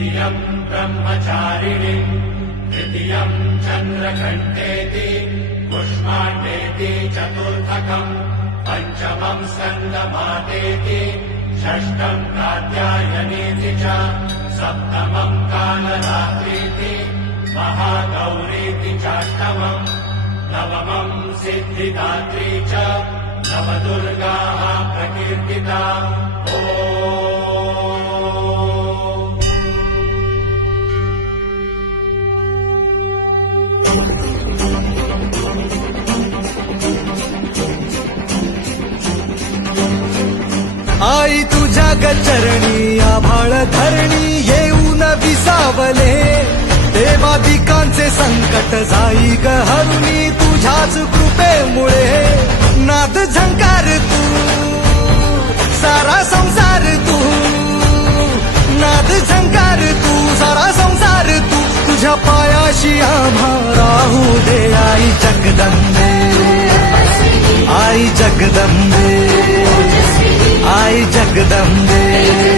द्वितीयम् ब्रह्मचारिणीम् तृतीयम् चन्द्रघण्टेति पुष्पाण्डेति चतुर्थकम् पञ्चमम् स्कन्दमातेति षष्ठम् कात्यायनीति च सप्तमम् कालरात्रीति महागौरीति चाष्टमम् नवमम् सिद्धिदात्री च नवदुर्गाः प्रकीर्तिता आई तुझ्या गचरणी आभाळ धरणी येऊन विसावले देवादिकांचे संकट जाई ग हरुणी तुझ्याच कृपेमुळे नाद झंकार तू सारा संसार तू नाद झंकार तू सारा संसार तू तुझ्या पायाशी आम्हा राहू दे आई जगदंबे आई जगदंबे आई जगदंबे